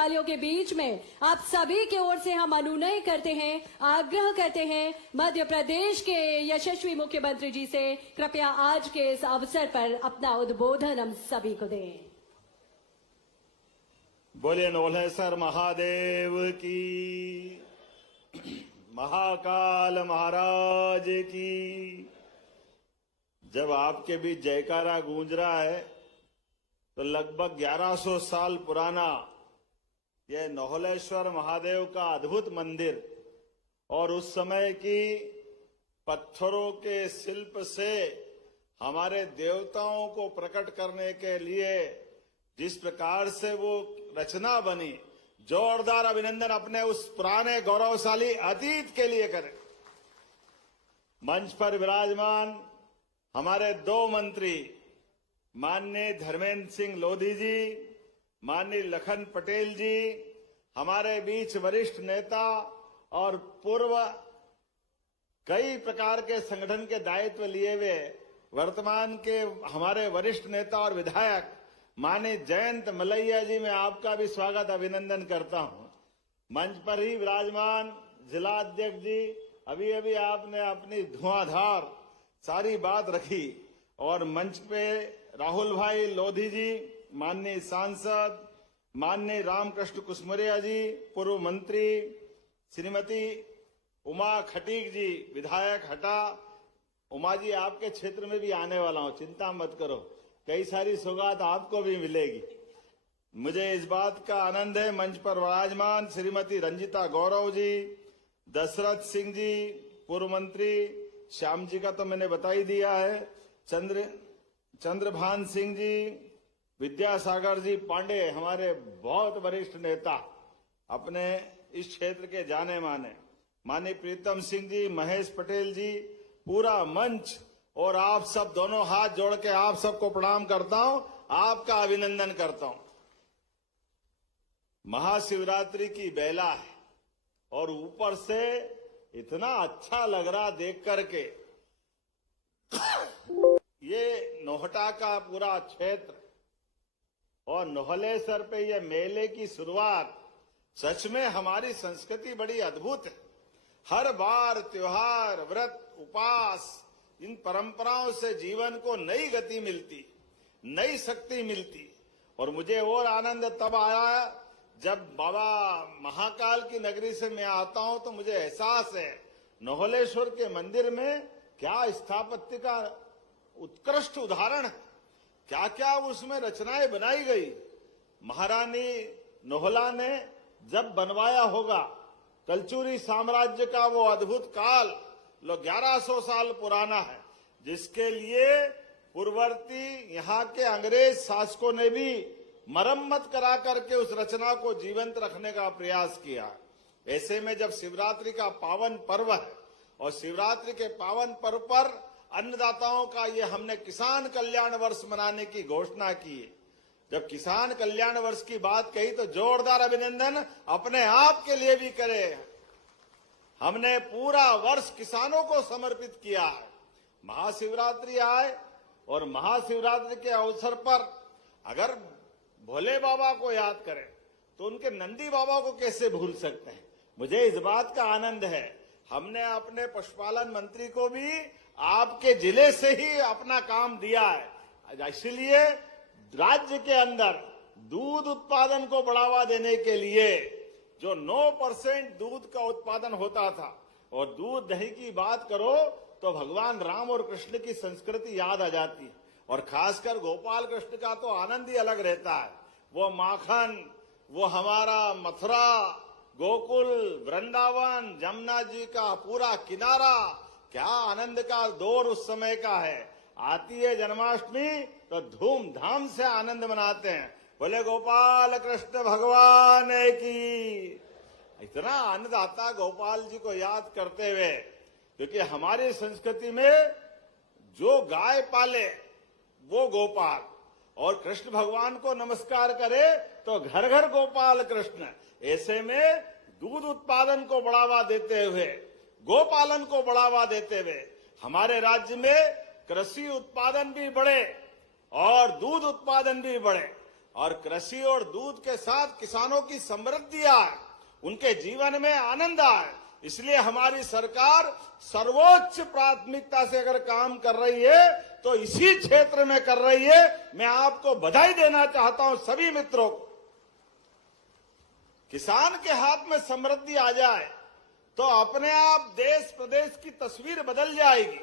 तालियों के बीच में आप सभी की ओर से हम अनुनय करते हैं, आग्रह करते हैं मध्य प्रदेश के यशस्वी मुख्यमंत्री जी से कृपया आज के इस अवसर पर अपना उद्बोधन हम सभी को दें। बोलिए नौलेसर महादेव की, महाकाल महाराज की। जब आपके बीच जयकारा गूंज रहा है तो लगभग 1100 साल पुराना यह नौलेश्वर महादेव का अद्भुत मंदिर और उस समय की पत्थरों के शिल्प से हमारे देवताओं को प्रकट करने के लिए जिस प्रकार से वो रचना बनी, जोरदार अभिनंदन अपने उस पुराने गौरवशाली अतीत के लिए करें। मंच पर विराजमान हमारे दो मंत्री माननीय धर्मेंद्र सिंह लोधी जी, माननीय लखन पटेल जी, हमारे बीच वरिष्ठ नेता और पूर्व कई प्रकार के संगठन के दायित्व लिए हुए वर्तमान के हमारे वरिष्ठ नेता और विधायक माननीय जयंत मलैया जी, मैं आपका भी स्वागत अभिनंदन करता हूं। मंच पर ही विराजमान जिला अध्यक्ष जी, अभी अभी आपने अपनी धुआंधार सारी बात रखी और मंच पे राहुल भाई लोधी जी, माननीय सांसद माननीय रामकृष्ण कुसमुरिया जी, पूर्व मंत्री श्रीमती उमा खटीक जी, विधायक हटा। उमा जी आपके क्षेत्र में भी आने वाला हूं, चिंता मत करो, कई सारी सौगात आपको भी मिलेगी। मुझे इस बात का आनंद है मंच पर विराजमान श्रीमती रंजिता गौरव जी, दशरथ सिंह जी पूर्व मंत्री, श्याम जी का तो मैंने बता ही दिया है, चंद्रभान सिंह जी, विद्यासागर जी पांडे हमारे बहुत वरिष्ठ नेता, अपने इस क्षेत्र के जाने माने, माननीय प्रीतम सिंह जी, महेश पटेल जी, पूरा मंच और आप सब दोनों हाथ जोड़ के आप सबको प्रणाम करता हूं, आपका अभिनंदन करता हूं। महाशिवरात्रि की बेला है और ऊपर से इतना अच्छा लग रहा देख करके। ये नोहटा का पूरा क्षेत्र और नोहलेसर पे ये मेले की शुरुआत, सच में हमारी संस्कृति बड़ी अद्भुत है। हर बार त्योहार, व्रत, उपास, इन परंपराओं से जीवन को नई गति मिलती, नई शक्ति मिलती। और मुझे और आनंद तब आया जब बाबा महाकाल की नगरी से मैं आता हूं तो मुझे एहसास है नौलेश्वर के मंदिर में क्या स्थापत्य का उत्कृष्ट उदाहरण है, क्या क्या उसमें रचनाएं बनाई गई। महारानी नोहला ने जब बनवाया होगा, कलचुरी साम्राज्य का वो अद्भुत काल 1100 साल पुराना है, जिसके लिए पूर्ववर्ती यहाँ के अंग्रेज शासकों ने भी मरम्मत करा करके उस रचना को जीवंत रखने का प्रयास किया। ऐसे में जब शिवरात्रि का पावन पर्व है और शिवरात्रि के पावन पर्व पर अन्नदाताओं का ये हमने किसान कल्याण वर्ष मनाने की घोषणा की है। जब किसान कल्याण वर्ष की बात कही तो जोरदार अभिनंदन अपने आप के लिए भी करें। हमने पूरा वर्ष किसानों को समर्पित किया है। महाशिवरात्रि आए और महाशिवरात्रि के अवसर पर अगर भोले बाबा को याद करें तो उनके नंदी बाबा को कैसे भूल सकते हैं। मुझे इस बात का आनंद है, हमने अपने पशुपालन मंत्री को भी आपके जिले से ही अपना काम दिया है। इसलिए राज्य के अंदर दूध उत्पादन को बढ़ावा देने के लिए जो 9% दूध का उत्पादन होता था, और दूध दही की बात करो तो भगवान राम और कृष्ण की संस्कृति याद आ जाती है। और खासकर गोपाल कृष्ण का तो आनंद ही अलग रहता है। वो माखन, वो हमारा मथुरा, गोकुल, वृंदावन, जमुना जी का पूरा किनारा, क्या आनंद का दौर उस समय का है। आती है जन्माष्टमी तो धूमधाम से आनंद मनाते हैं। बोले गोपाल कृष्ण भगवान की। इतना आनंद आता गोपाल जी को याद करते हुए, क्योंकि हमारी संस्कृति में जो गाय पाले वो गोपाल, और कृष्ण भगवान को नमस्कार करे तो घर घर गोपाल कृष्ण। ऐसे में दूध उत्पादन को बढ़ावा देते हुए, गोपालन को बढ़ावा देते हुए हमारे राज्य में कृषि उत्पादन भी बढ़े और दूध उत्पादन भी बढ़े। और कृषि और दूध के साथ किसानों की समृद्धि आए, उनके जीवन में आनंद आए। इसलिए हमारी सरकार सर्वोच्च प्राथमिकता से अगर काम कर रही है तो इसी क्षेत्र में कर रही है। मैं आपको बधाई देना चाहता हूं सभी मित्रों को। किसान के हाथ में समृद्धि आ जाए तो अपने आप देश प्रदेश की तस्वीर बदल जाएगी।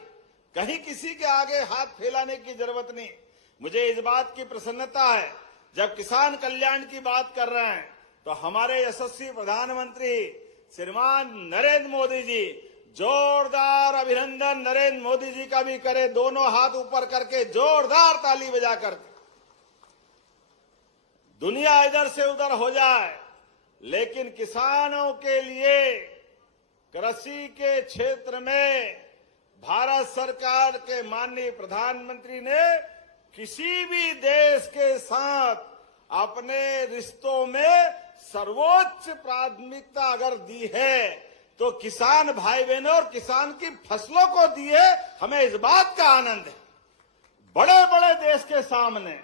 कहीं किसी के आगे हाथ फैलाने की जरूरत नहीं। मुझे इस बात की प्रसन्नता है, जब किसान कल्याण की बात कर रहे हैं तो हमारे यशस्वी प्रधानमंत्री श्रीमान नरेंद्र मोदी जी, जोरदार अभिनंदन नरेंद्र मोदी जी का भी करें, दोनों हाथ ऊपर करके जोरदार ताली बजा करके। दुनिया इधर से उधर हो जाए, लेकिन किसानों के लिए कृषि के क्षेत्र में भारत सरकार के माननीय प्रधानमंत्री ने किसी भी देश के साथ अपने रिश्तों में सर्वोच्च प्राथमिकता अगर दी है तो किसान भाई बहनों और किसान की फसलों को दी है। हमें इस बात का आनंद है। बड़े बड़े देश के सामने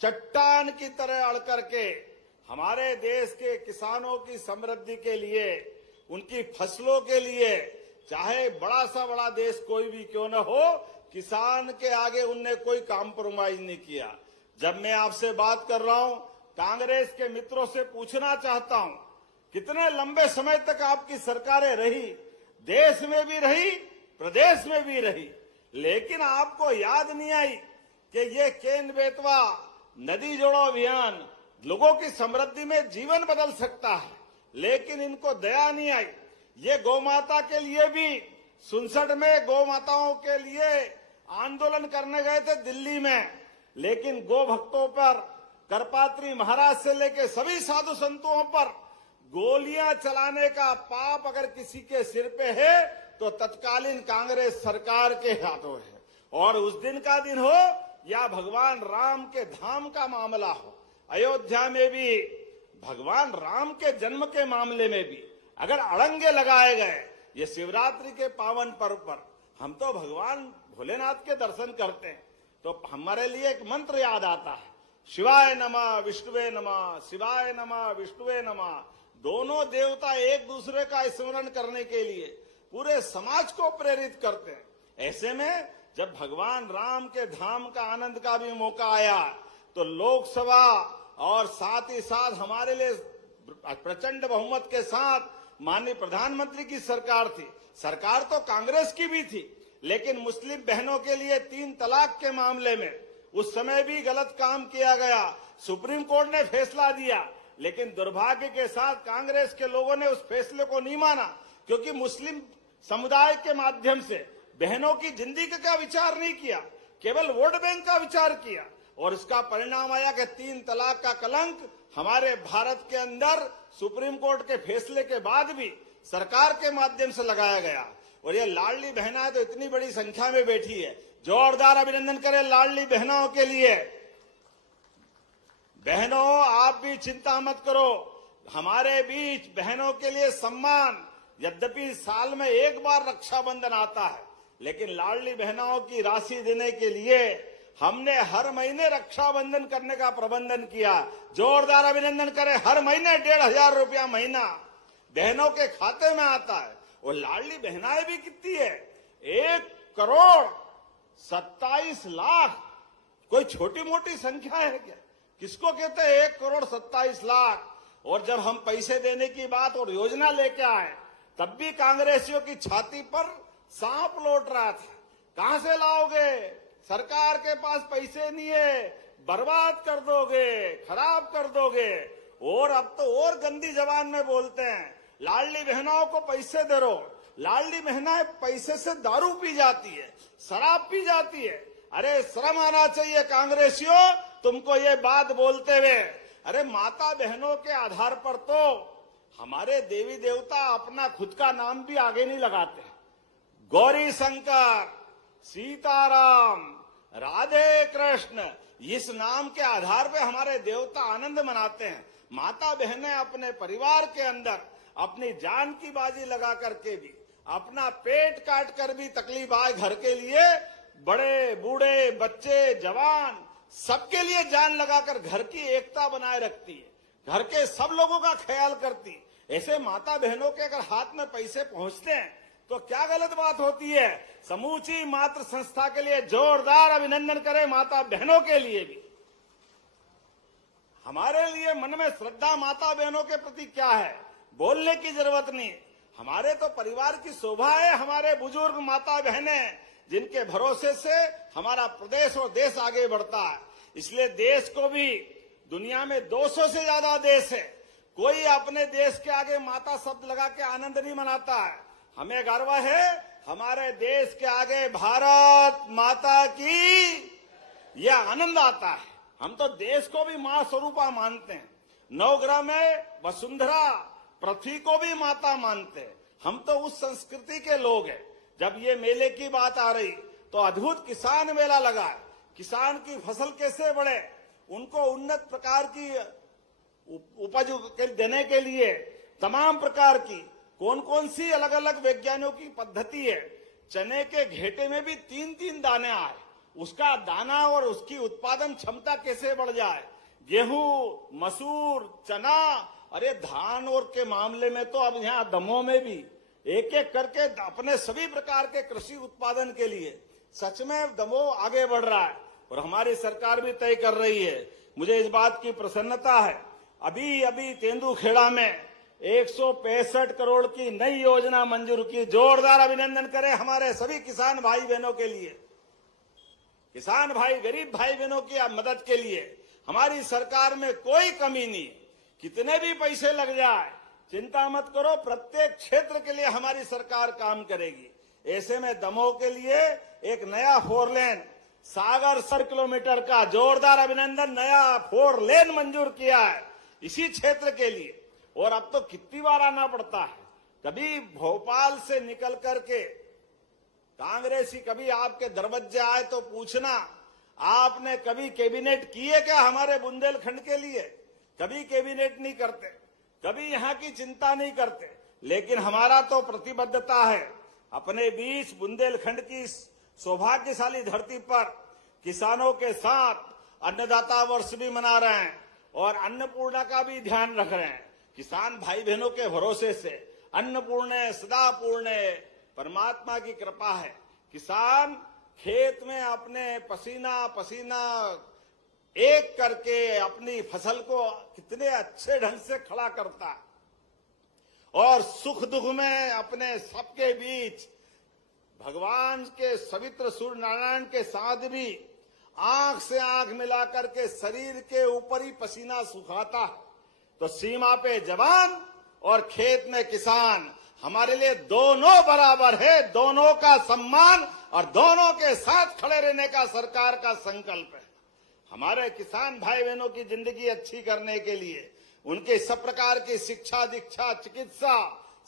चट्टान की तरह अड़ करके हमारे देश के किसानों की समृद्धि के लिए, उनकी फसलों के लिए, चाहे बड़ा सा बड़ा देश कोई भी क्यों न हो, किसान के आगे उनने कोई कॉम्प्रोमाइज नहीं किया। जब मैं आपसे बात कर रहा हूं, कांग्रेस के मित्रों से पूछना चाहता हूं, कितने लंबे समय तक आपकी सरकारें रही, देश में भी रही, प्रदेश में भी रही, लेकिन आपको याद नहीं आई कि ये केन बेतवा नदी जोड़ो अभियान लोगों की समृद्धि में जीवन बदल सकता है। लेकिन इनको दया नहीं आई। ये गौ माता के लिए भी 67 में गौ माताओं के लिए आंदोलन करने गए थे दिल्ली में, लेकिन गो भक्तों पर, करपात्री महाराज से लेकर सभी साधु संतों पर गोलियां चलाने का पाप अगर किसी के सिर पे है तो तत्कालीन कांग्रेस सरकार के हाथों है। और उस दिन का दिन हो या भगवान राम के धाम का मामला हो, अयोध्या में भी भगवान राम के जन्म के मामले में भी अगर अड़ंगे लगाए गए, ये शिवरात्रि के पावन पर्व पर हम तो भगवान भोलेनाथ के दर्शन करते हैं तो हमारे लिए एक मंत्र याद आता है, शिवाय नमः विष्णुवे नमः, शिवाय नमः विष्णुवे नमः। दोनों देवता एक दूसरे का स्मरण करने के लिए पूरे समाज को प्रेरित करते हैं। ऐसे में जब भगवान राम के धाम का आनंद का भी मौका आया तो लोकसभा और साथ ही साथ हमारे लिए प्रचंड बहुमत के साथ माननीय प्रधानमंत्री की सरकार थी। सरकार तो कांग्रेस की भी थी, लेकिन मुस्लिम बहनों के लिए 3 तलाक के मामले में उस समय भी गलत काम किया गया। सुप्रीम कोर्ट ने फैसला दिया, लेकिन दुर्भाग्य के साथ कांग्रेस के लोगों ने उस फैसले को नहीं माना, क्योंकि मुस्लिम समुदाय के माध्यम से बहनों की जिंदगी का विचार नहीं किया, केवल वोट बैंक का विचार किया। और इसका परिणाम आया कि 3 तलाक का कलंक हमारे भारत के अंदर सुप्रीम कोर्ट के फैसले के बाद भी सरकार के माध्यम से लगाया गया। और ये लाडली बहना तो इतनी बड़ी संख्या में बैठी है, जोरदार अभिनंदन करें लाडली बहनों के लिए। बहनों, आप भी चिंता मत करो, हमारे बीच बहनों के लिए सम्मान, यद्यपि साल में एक बार रक्षाबंधन आता है, लेकिन लाडली बहनों की राशि देने के लिए हमने हर महीने रक्षाबंधन करने का प्रबंधन किया। जोरदार अभिनंदन करें। हर महीने 1,500 रुपया महीना बहनों के खाते में आता है। और लाडली बहनाएं भी कितनी है, 1,27,00,000। कोई छोटी मोटी संख्या है क्या? किसको कहते हैं 1,27,00,000? और जब हम पैसे देने की बात और योजना लेके आए, तब भी कांग्रेसियों की छाती पर सांप लौट रहा था। कहां से लाओगे? सरकार के पास पैसे नहीं है, बर्बाद कर दोगे, खराब कर दोगे। और अब तो और गंदी जबान में बोलते हैं, लाडली बहनों को पैसे दे रहो। लाडली बहनाएं पैसे से दारू पी जाती है, शराब पी जाती है। अरे शर्म आना चाहिए कांग्रेसियों तुमको ये बात बोलते हुए। अरे माता बहनों के आधार पर तो हमारे देवी देवता अपना खुद का नाम भी आगे नहीं लगाते। गौरी शंकर, सीताराम, राधे कृष्ण, इस नाम के आधार पे हमारे देवता आनंद मनाते हैं। माता बहनें अपने परिवार के अंदर अपनी जान की बाजी लगा करके भी, अपना पेट काट कर भी तकलीफ आए घर के लिए, बड़े बूढ़े बच्चे जवान सबके लिए जान लगाकर घर की एकता बनाए रखती है, घर के सब लोगों का ख्याल करती है। ऐसे माता बहनों के अगर हाथ में पैसे पहुंचते हैं तो क्या गलत बात होती है। समूची मातृ संस्था के लिए जोरदार अभिनंदन करें, माता बहनों के लिए भी। हमारे लिए मन में श्रद्धा माता बहनों के प्रति क्या है, बोलने की जरूरत नहीं। हमारे तो परिवार की शोभा है, हमारे बुजुर्ग माता बहनें, जिनके भरोसे से हमारा प्रदेश और देश आगे बढ़ता है। इसलिए देश को भी, दुनिया में 200 से ज्यादा देश है, कोई अपने देश के आगे माता शब्द लगा के आनंद नहीं मनाता है। हमें गर्व है हमारे देश के आगे भारत माता की, यह आनंद आता है। हम तो देश को भी मां स्वरूपा मानते हैं, नवग्रह में वसुंधरा पृथ्वी को भी माता मानते हैं। हम तो उस संस्कृति के लोग हैं। जब ये मेले की बात आ रही तो अद्भुत किसान मेला लगा है। किसान की फसल कैसे बढ़े, उनको उन्नत प्रकार की उपज देने के लिए तमाम प्रकार की कौन कौन सी अलग अलग वैज्ञानिकों की पद्धति है। चने के घेटे में भी 3-3 दाने आए, उसका दाना और उसकी उत्पादन क्षमता कैसे बढ़ जाए। गेहूं, मसूर, चना, अरे धान और के मामले में तो अब यहाँ दमोह में भी एक एक करके अपने सभी प्रकार के कृषि उत्पादन के लिए सच में दमोह आगे बढ़ रहा है और हमारी सरकार भी तय कर रही है। मुझे इस बात की प्रसन्नता है, अभी अभी तेंदुखेड़ा में 165 करोड़ की नई योजना मंजूर की। जोरदार अभिनंदन करें हमारे सभी किसान भाई बहनों के लिए। किसान भाई, गरीब भाई बहनों की मदद के लिए हमारी सरकार में कोई कमी नहीं। कितने भी पैसे लग जाए चिंता मत करो, प्रत्येक क्षेत्र के लिए हमारी सरकार काम करेगी। ऐसे में दमोह के लिए एक नया 4 लेन सागर 100 किलोमीटर का जोरदार अभिनंदन, नया 4 लेन मंजूर किया है इसी क्षेत्र के लिए। और अब तो कितनी बार आना पड़ता है, कभी भोपाल से निकल करके कांग्रेसी कभी आपके दरवाजे आए तो पूछना, आपने कभी कैबिनेट किए क्या हमारे बुंदेलखंड के लिए? कभी कैबिनेट नहीं करते, कभी यहाँ की चिंता नहीं करते। लेकिन हमारा तो प्रतिबद्धता है, अपने बीच बुंदेलखंड की सौभाग्यशाली धरती पर किसानों के साथ अन्नदाता वर्ष भी मना रहे हैं और अन्नपूर्णा का भी ध्यान रख रहे हैं। किसान भाई बहनों के भरोसे से अन्नपूर्ण सदा पूर्ण परमात्मा की कृपा है। किसान खेत में अपने पसीना पसीना एक करके अपनी फसल को कितने अच्छे ढंग से खड़ा करता है और सुख दुख में अपने सबके बीच भगवान के पवित्र सूर्य नारायण के साथ भी आंख से आंख मिलाकर के शरीर के ऊपर ही पसीना सुखाता है। तो सीमा पे जवान और खेत में किसान हमारे लिए दोनों बराबर है, दोनों का सम्मान और दोनों के साथ खड़े रहने का सरकार का संकल्प है। हमारे किसान भाई बहनों की जिंदगी अच्छी करने के लिए, उनके सब प्रकार की शिक्षा दीक्षा चिकित्सा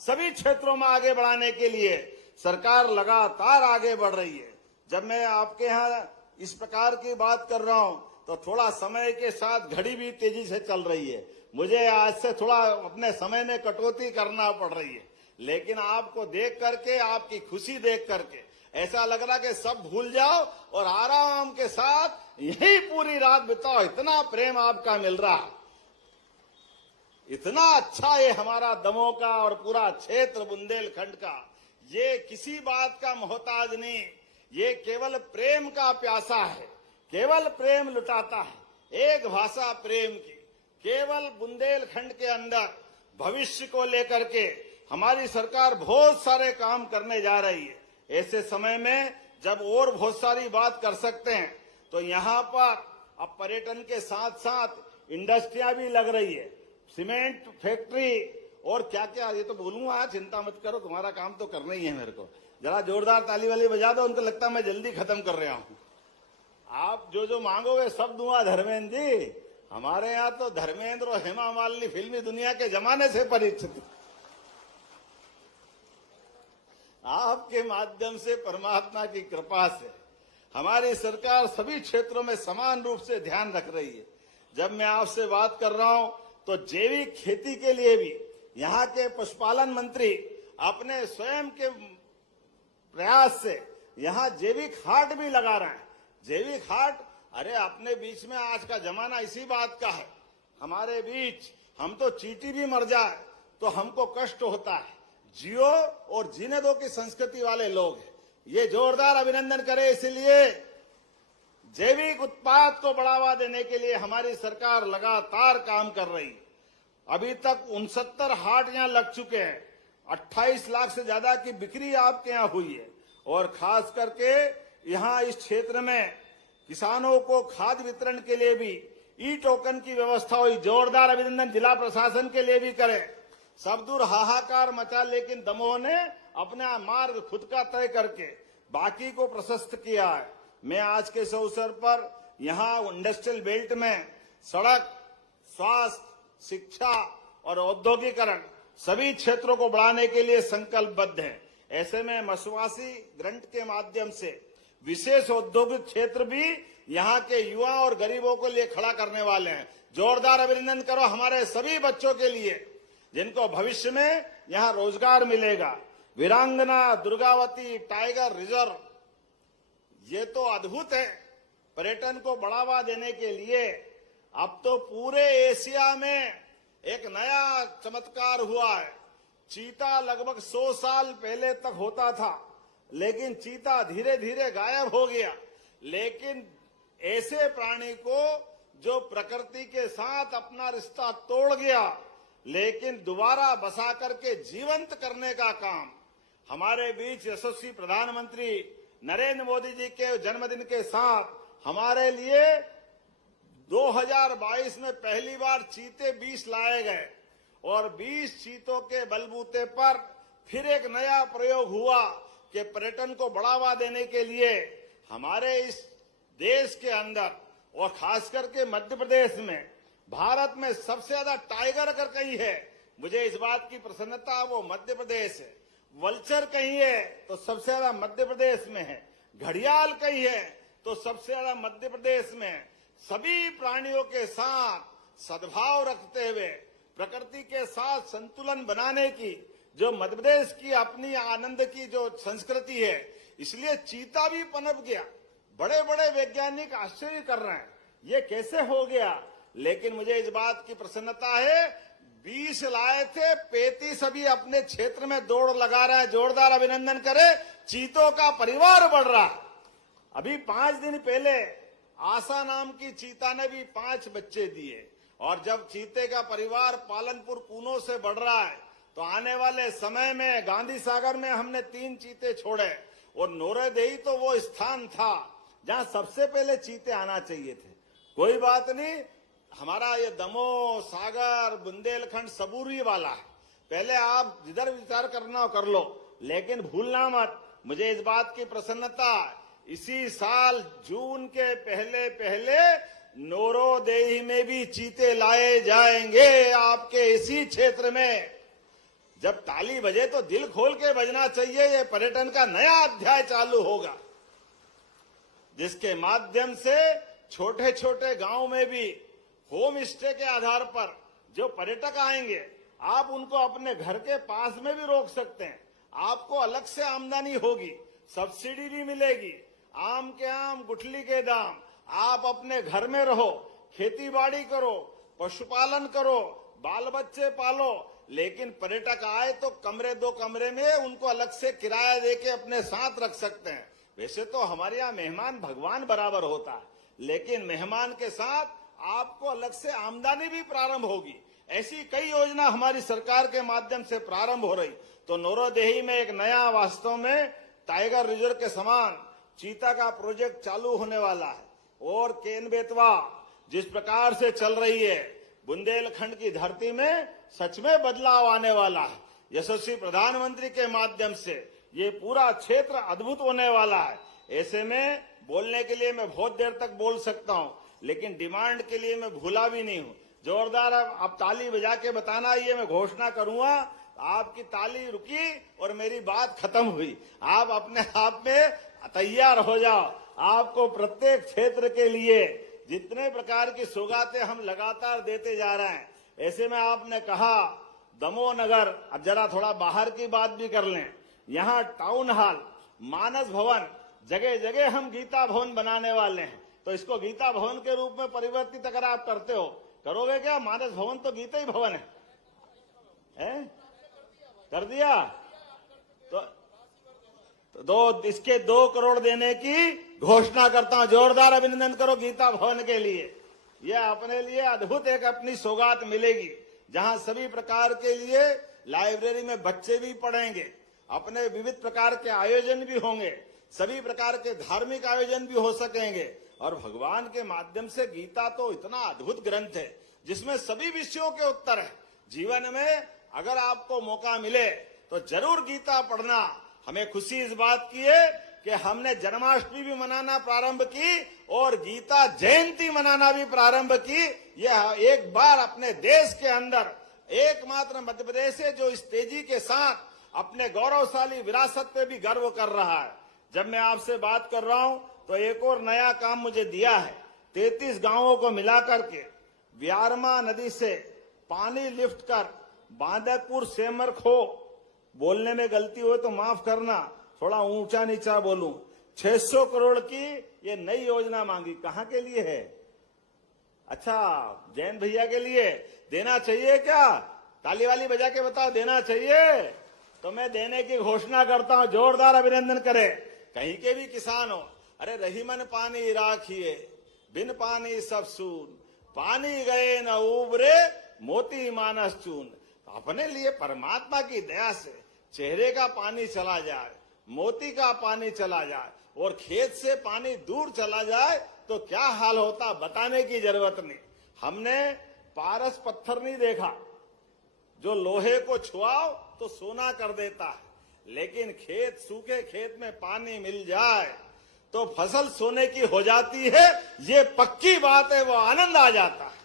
सभी क्षेत्रों में आगे बढ़ाने के लिए सरकार लगातार आगे बढ़ रही है। जब मैं आपके यहाँ इस प्रकार की बात कर रहा हूं तो थोड़ा समय के साथ घड़ी भी तेजी से चल रही है। मुझे आज से थोड़ा अपने समय में कटौती करना पड़ रही है, लेकिन आपको देख करके, आपकी खुशी देख करके ऐसा लग रहा कि सब भूल जाओ और आराम के साथ यही पूरी रात बिताओ। इतना प्रेम आपका मिल रहा है, इतना अच्छा ये हमारा दमोह का और पूरा क्षेत्र बुंदेलखंड का, ये किसी बात का मोहताज नहीं, ये केवल प्रेम का प्यासा है, केवल प्रेम लुटाता है। एक भाषा प्रेम की, केवल बुंदेलखंड के अंदर भविष्य को लेकर के हमारी सरकार बहुत सारे काम करने जा रही है। ऐसे समय में जब और बहुत सारी बात कर सकते हैं तो यहाँ पर अब पर्यटन के साथ साथ इंडस्ट्रियां भी लग रही है, सीमेंट फैक्ट्री और क्या क्या, ये तो बोलूंगा, चिंता मत करो, तुम्हारा काम तो करना ही है। मेरे को जरा जोरदार ताली वाली बजा दो, उनको लगता है मैं जल्दी खत्म कर रहा हूँ। आप जो जो मांगोगे सब दूंगा धर्मेंद्र जी। हमारे यहाँ तो धर्मेंद्र और हेमा मालिनी फिल्मी दुनिया के जमाने से परिचित। आपके माध्यम से, परमात्मा की कृपा से हमारी सरकार सभी क्षेत्रों में समान रूप से ध्यान रख रही है। जब मैं आपसे बात कर रहा हूं तो जैविक खेती के लिए भी यहाँ के पशुपालन मंत्री अपने स्वयं के प्रयास से यहाँ जैविक हाट भी लगा रहे हैं। जैविक हाट अरे अपने बीच में आज का जमाना इसी बात का है। हमारे बीच हम तो चींटी भी मर जाए तो हमको कष्ट होता है। जियो और जीने दो की संस्कृति वाले लोग हैं। ये जोरदार अभिनंदन करें। इसलिए जैविक उत्पाद को बढ़ावा देने के लिए हमारी सरकार लगातार काम कर रही है। अभी तक 69 हाट यहां लग चुके हैं। 28 लाख से ज्यादा की बिक्री आपके यहां हुई है। और खास करके यहां इस क्षेत्र में किसानों को खाद वितरण के लिए भी ई टोकन की व्यवस्था हुई। जोरदार अभिनंदन जिला प्रशासन के लिए भी करें। सब दूर हाहाकार मचा, लेकिन दमोह ने अपना मार्ग खुद का तय करके बाकी को प्रशस्त किया है। मैं आज के इस अवसर पर यहां इंडस्ट्रियल बेल्ट में सड़क, स्वास्थ्य, शिक्षा और औद्योगिकरण सभी क्षेत्रों को बढ़ाने के लिए संकल्पबद्ध है। ऐसे में मसवासी ग्रंट के माध्यम से विशेष औद्योगिक क्षेत्र भी यहाँ के युवा और गरीबों के लिए खड़ा करने वाले हैं। जोरदार अभिनंदन करो हमारे सभी बच्चों के लिए जिनको भविष्य में यहाँ रोजगार मिलेगा। वीरांगना दुर्गावती टाइगर रिजर्व ये तो अद्भुत है। पर्यटन को बढ़ावा देने के लिए अब तो पूरे एशिया में एक नया चमत्कार हुआ है। चीता लगभग 100 साल पहले तक होता था, लेकिन चीता धीरे धीरे गायब हो गया। लेकिन ऐसे प्राणी को जो प्रकृति के साथ अपना रिश्ता तोड़ गया, लेकिन दोबारा बसा करके जीवंत करने का काम हमारे बीच यशस्वी प्रधानमंत्री नरेंद्र मोदी जी के जन्मदिन के साथ हमारे लिए 2022 में पहली बार चीते 20 लाए गए और 20 चीतों के बलबूते पर फिर एक नया प्रयोग हुआ कि पर्यटन को बढ़ावा देने के लिए हमारे इस देश के अंदर और खास करके मध्य प्रदेश में भारत में सबसे ज्यादा टाइगर अगर कहीं है, मुझे इस बात की प्रसन्नता वो मध्य प्रदेश है। वल्चर कहीं है तो सबसे ज्यादा मध्य प्रदेश में है। घड़ियाल कहीं है तो सबसे ज्यादा मध्य प्रदेश में है। सभी प्राणियों के साथ सद्भाव रखते हुए प्रकृति के साथ संतुलन बनाने की जो मध्य प्रदेश की अपनी आनंद की जो संस्कृति है, इसलिए चीता भी पनप गया। बड़े बड़े वैज्ञानिक आश्चर्य कर रहे हैं ये कैसे हो गया, लेकिन मुझे इस बात की प्रसन्नता है 20 लाए थे, 35 अभी अपने क्षेत्र में दौड़ लगा रहे हैं। जोरदार अभिनंदन करें। चीतों का परिवार बढ़ रहा है। अभी 5 दिन पहले आशा नाम की चीता ने भी 5 बच्चे दिए और जब चीते का परिवार पालनपुर कूनो से बढ़ रहा है तो आने वाले समय में गांधी सागर में हमने 3 चीते छोड़े और नोरेदेही तो वो स्थान था जहां सबसे पहले चीते आना चाहिए थे। कोई बात नहीं, हमारा ये दमोह, सागर, बुंदेलखंड सबूरी वाला है। पहले आप जिधर विचार करना हो कर लो, लेकिन भूलना मत। मुझे इस बात की प्रसन्नता इसी साल जून के पहले पहले नोरोदेही में भी चीते लाए जाएंगे आपके इसी क्षेत्र में। जब ताली बजे तो दिल खोल के बजना चाहिए। ये पर्यटन का नया अध्याय चालू होगा जिसके माध्यम से छोटे छोटे गांव में भी होम स्टे के आधार पर जो पर्यटक आएंगे आप उनको अपने घर के पास में भी रोक सकते हैं। आपको अलग से आमदनी होगी, सब्सिडी भी मिलेगी। आम के आम, गुठली के दाम। आप अपने घर में रहो, खेती बाड़ी करो, पशुपालन करो, बाल बच्चे पालो, लेकिन पर्यटक आए तो कमरे 2 कमरे में उनको अलग से किराया देके अपने साथ रख सकते हैं। वैसे तो हमारे यहाँ मेहमान भगवान बराबर होता है, लेकिन मेहमान के साथ आपको अलग से आमदनी भी प्रारंभ होगी। ऐसी कई योजना हमारी सरकार के माध्यम से प्रारंभ हो रही। तो नोरोदेही में एक नया वास्तव में टाइगर रिजर्व के समान चीता का प्रोजेक्ट चालू होने वाला है। और केन बेतवा जिस प्रकार से चल रही है, बुंदेलखंड की धरती में सच में बदलाव आने वाला है। यशस्वी प्रधानमंत्री के माध्यम से ये पूरा क्षेत्र अद्भुत होने वाला है। ऐसे में बोलने के लिए मैं बहुत देर तक बोल सकता हूं, लेकिन डिमांड के लिए मैं भूला भी नहीं हूं। जोरदार आप ताली बजा के बताना, ये मैं घोषणा करूंगा। आपकी ताली रुकी और मेरी बात खत्म हुई। आप अपने आप में तैयार हो जाओ। आपको प्रत्येक क्षेत्र के लिए जितने प्रकार की सौगातें हम लगातार देते जा रहे हैं। ऐसे में आपने कहा दमोह नगर, अब जरा थोड़ा बाहर की बात भी कर लें। यहाँ टाउन हॉल, मानस भवन, जगह जगह हम गीता भवन बनाने वाले हैं। तो इसको गीता भवन के रूप में परिवर्तित अगर आप करते हो, करोगे क्या? मानस भवन तो गीता ही भवन है? कर दिया तो इसके 2 करोड़ देने की घोषणा करता हूं। जोरदार अभिनंदन करो गीता भवन के लिए। यह अपने लिए अद्भुत एक अपनी सौगात मिलेगी, जहां सभी प्रकार के लिए लाइब्रेरी में बच्चे भी पढ़ेंगे, अपने विविध प्रकार के आयोजन भी होंगे, सभी प्रकार के धार्मिक आयोजन भी हो सकेंगे। और भगवान के माध्यम से गीता तो इतना अद्भुत ग्रंथ है जिसमें सभी विषयों के उत्तर है। जीवन में अगर आपको मौका मिले तो जरूर गीता पढ़ना। हमें खुशी इस बात की है कि हमने जन्माष्टमी भी मनाना प्रारंभ की और गीता जयंती मनाना भी प्रारंभ की। यह एक बार अपने देश के अंदर एकमात्र मध्य प्रदेश है जो इस तेजी के साथ अपने गौरवशाली विरासत पे भी गर्व कर रहा है। जब मैं आपसे बात कर रहा हूं तो एक और नया काम मुझे दिया है। 33 गांवों को मिलाकर के व्यारमा नदी से पानी लिफ्ट कर बांदकपुर सेमरखो, बोलने में गलती हो तो माफ करना, थोड़ा ऊंचा नीचा बोलूं, 600 करोड़ की ये नई योजना मांगी। कहां के लिए है? अच्छा, जैन भैया के लिए देना चाहिए क्या? ताली वाली बजा के बताओ, देना चाहिए? तो मैं देने की घोषणा करता हूं। जोरदार अभिनंदन करें। कहीं के भी किसान हो, अरे रहीमन पानी राखिए, बिन पानी सब सून, पानी गए न उबरे, मोती मानस चून। अपने लिए परमात्मा की दया से चेहरे का पानी चला जाए, मोती का पानी चला जाए और खेत से पानी दूर चला जाए तो क्या हाल होता, बताने की जरूरत नहीं। हमने पारस पत्थर नहीं देखा जो लोहे को छुआओ तो सोना कर देता है, लेकिन खेत, सूखे खेत में पानी मिल जाए तो फसल सोने की हो जाती है। ये पक्की बात है, वो आनंद आ जाता है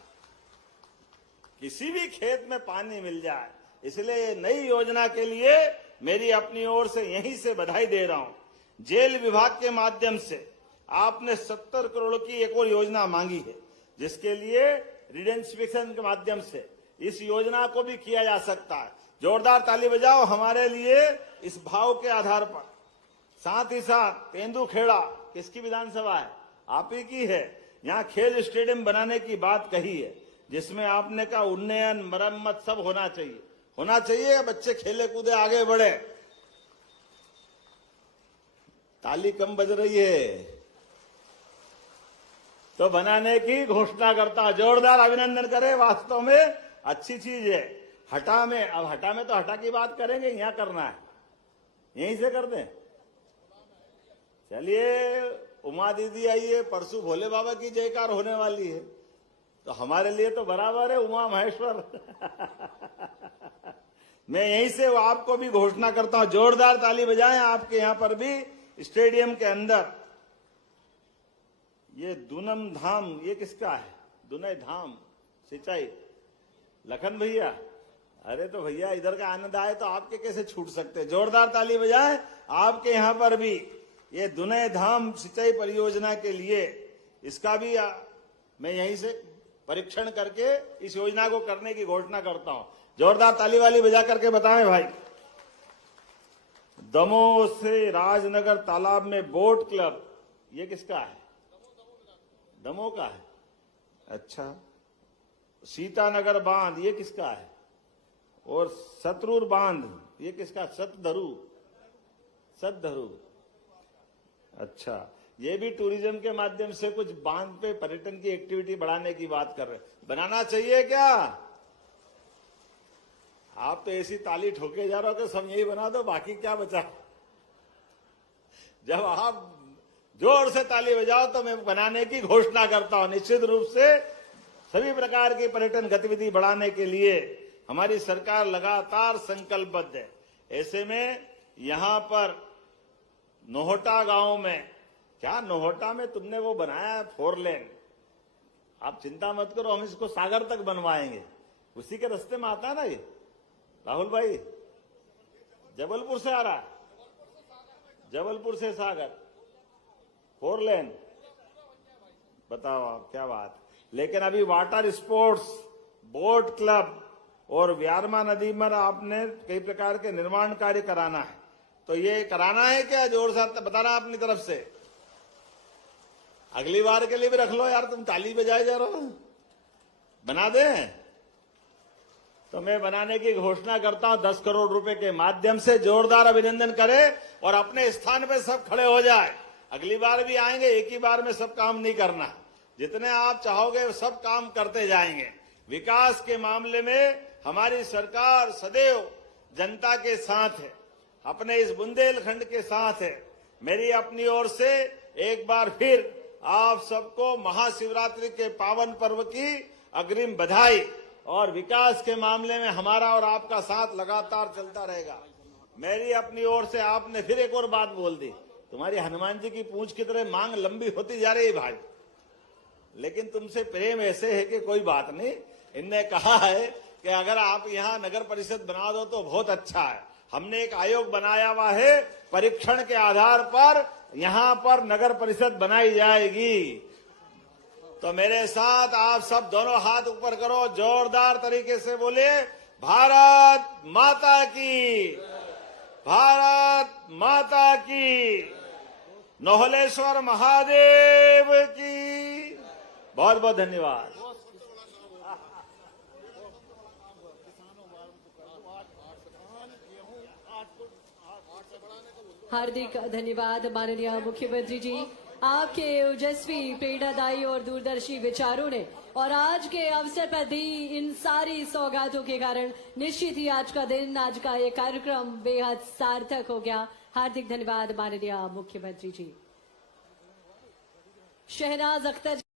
किसी भी खेत में पानी मिल जाए। इसलिए नई योजना के लिए मेरी अपनी ओर से यहीं से बधाई दे रहा हूं। जेल विभाग के माध्यम से आपने 70 करोड़ की एक और योजना मांगी है, जिसके लिए रिडेंसिफिकेशन के माध्यम से इस योजना को भी किया जा सकता है। जोरदार ताली बजाओ हमारे लिए इस भाव के आधार पर। साथ ही साथ तेंदुखेड़ा किसकी विधानसभा है? आप ही की है। यहाँ खेल स्टेडियम बनाने की बात कही है, जिसमें आपने कहा उन्नयन, मरम्मत सब होना चाहिए। होना चाहिए, बच्चे खेले कूदे आगे बढ़े। ताली कम बज रही है तो बनाने की घोषणा करता हूं। जोरदार अभिनंदन करें। वास्तव में अच्छी चीज है। हटा में, अब हटा में तो हटा की बात करेंगे, यहां करना है, यहीं से कर दें। चलिए, उमा दीदी आई है, परसों भोले बाबा की जयकार होने वाली है, तो हमारे लिए तो बराबर है उमा महेश्वर। मैं यहीं से आपको भी घोषणा करता हूं। जोरदार ताली बजाएं आपके यहां पर भी स्टेडियम के अंदर। ये दूनम धाम, ये किसका है? दुनय धाम सिंचाई, लखन भैया। अरे तो भैया इधर का आनंद आए तो आपके कैसे छूट सकते? जोरदार ताली बजाएं आपके यहां पर भी। ये दुनय धाम सिंचाई परियोजना के लिए इसका भी मैं यहीं से परीक्षण करके इस योजना को करने की घोषणा करता हूं। जोरदार ताली वाली बजा करके बताएं भाई। दमोह से राजनगर तालाब में बोट क्लब, ये किसका है? दमोह का है। अच्छा, सीतानगर बांध, ये किसका है? और शत्रुर बांध, ये किसका? सतधरु। अच्छा, ये भी टूरिज्म के माध्यम से कुछ बांध पे पर्यटन की एक्टिविटी बढ़ाने की बात कर रहे हैं। बनाना चाहिए क्या? आप तो ऐसी ताली ठोके जा रहे हो कि सब यही बना दो, बाकी क्या बचा? जब आप जोर से ताली बजाओ तो मैं बनाने की घोषणा करता हूं। निश्चित रूप से सभी प्रकार की पर्यटन गतिविधि बढ़ाने के लिए हमारी सरकार लगातार संकल्पबद्ध है। ऐसे में यहां पर नोहटा गांव में, क्या नोहटा में तुमने वो बनाया है 4 लेन, आप चिंता मत करो, हम इसको सागर तक बनवाएंगे। उसी के रास्ते में आता है ना ये राहुल भाई, जबलपुर से आ रहा है, जबलपुर से सागर 4 लेन। बताओ आप, क्या बात। लेकिन अभी वाटर स्पोर्ट्स, बोट क्लब और व्यारमा नदी पर आपने कई प्रकार के निर्माण कार्य कराना है, तो ये कराना है क्या? जोर से बताना अपनी तरफ से। अगली बार के लिए भी रख लो यार, तुम ताली बजाए जा रहे हो। बना दें तो मैं बनाने की घोषणा करता हूं। 10 करोड़ रुपए के माध्यम से जोरदार अभिनंदन करें और अपने स्थान पे सब खड़े हो जाए। अगली बार भी आएंगे, एक ही बार में सब काम नहीं करना, जितने आप चाहोगे सब काम करते जाएंगे। विकास के मामले में हमारी सरकार सदैव जनता के साथ है, अपने इस बुंदेलखंड के साथ है। मेरी अपनी ओर से एक बार फिर आप सबको महाशिवरात्रि के पावन पर्व की अग्रिम बधाई। और विकास के मामले में हमारा और आपका साथ लगातार चलता रहेगा। मेरी अपनी ओर से आपने फिर एक और बात बोल दी, तुम्हारी हनुमान जी की पूंछ की तरह मांग लंबी होती जा रही भाई, लेकिन तुमसे प्रेम ऐसे है कि कोई बात नहीं। इनने कहा है कि अगर आप यहाँ नगर परिषद बना दो तो बहुत अच्छा है। हमने एक आयोग बनाया हुआ है, परीक्षण के आधार पर यहाँ पर नगर परिषद बनाई जाएगी। तो मेरे साथ आप सब दोनों हाथ ऊपर करो, जोरदार तरीके से बोले, भारत माता की, भारत माता की, नोहलेश्वर महादेव की। बहुत बहुत धन्यवाद। हार्दिक धन्यवाद माननीय मुख्यमंत्री जी। आपके ओजस्वी, प्रेरणादायी और दूरदर्शी विचारों ने और आज के अवसर पर दी इन सारी सौगातों के कारण निश्चित ही आज का दिन, आज का ये कार्यक्रम बेहद सार्थक हो गया। हार्दिक धन्यवाद माननीय मुख्यमंत्री जी। शहनाज अख्तर।